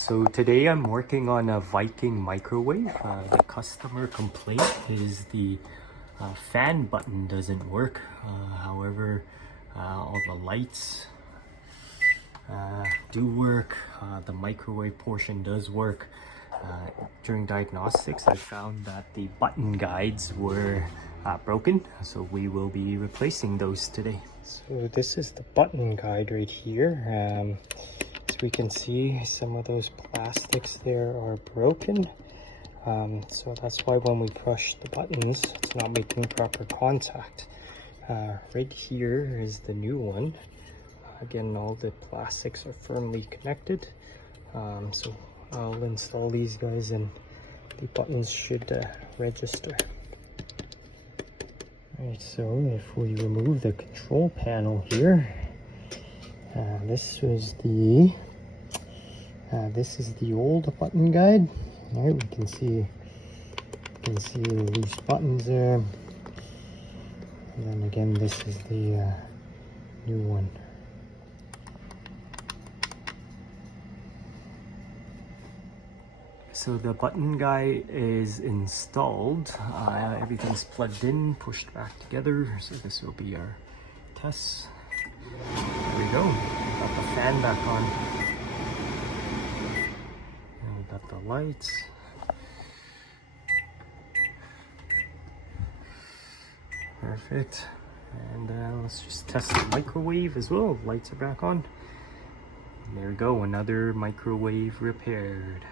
So today I'm working on a Viking microwave. The customer complaint is the fan button doesn't work. However, all the lights do work. The microwave portion does work. During diagnostics, I found that the button guides were broken, so we will be replacing those today. So this is the button guide right here. As we can see, some of those plastics there are broken. So that's why when we push the buttons, it's not making proper contact. Right here is the new one. Again, all the plastics are firmly connected. So I'll install these guys and the buttons should register. Alright, so if we remove the control panel here, this is the old button guide. All right, we can see the loose buttons there, and then again this is the new one. So the button guide is installed. Everything's plugged in, pushed back together. So this will be our test. There we go. Got the fan back on. And we got the lights. Perfect. And let's just test the microwave as well. Lights are back on. And there we go. Another microwave repaired.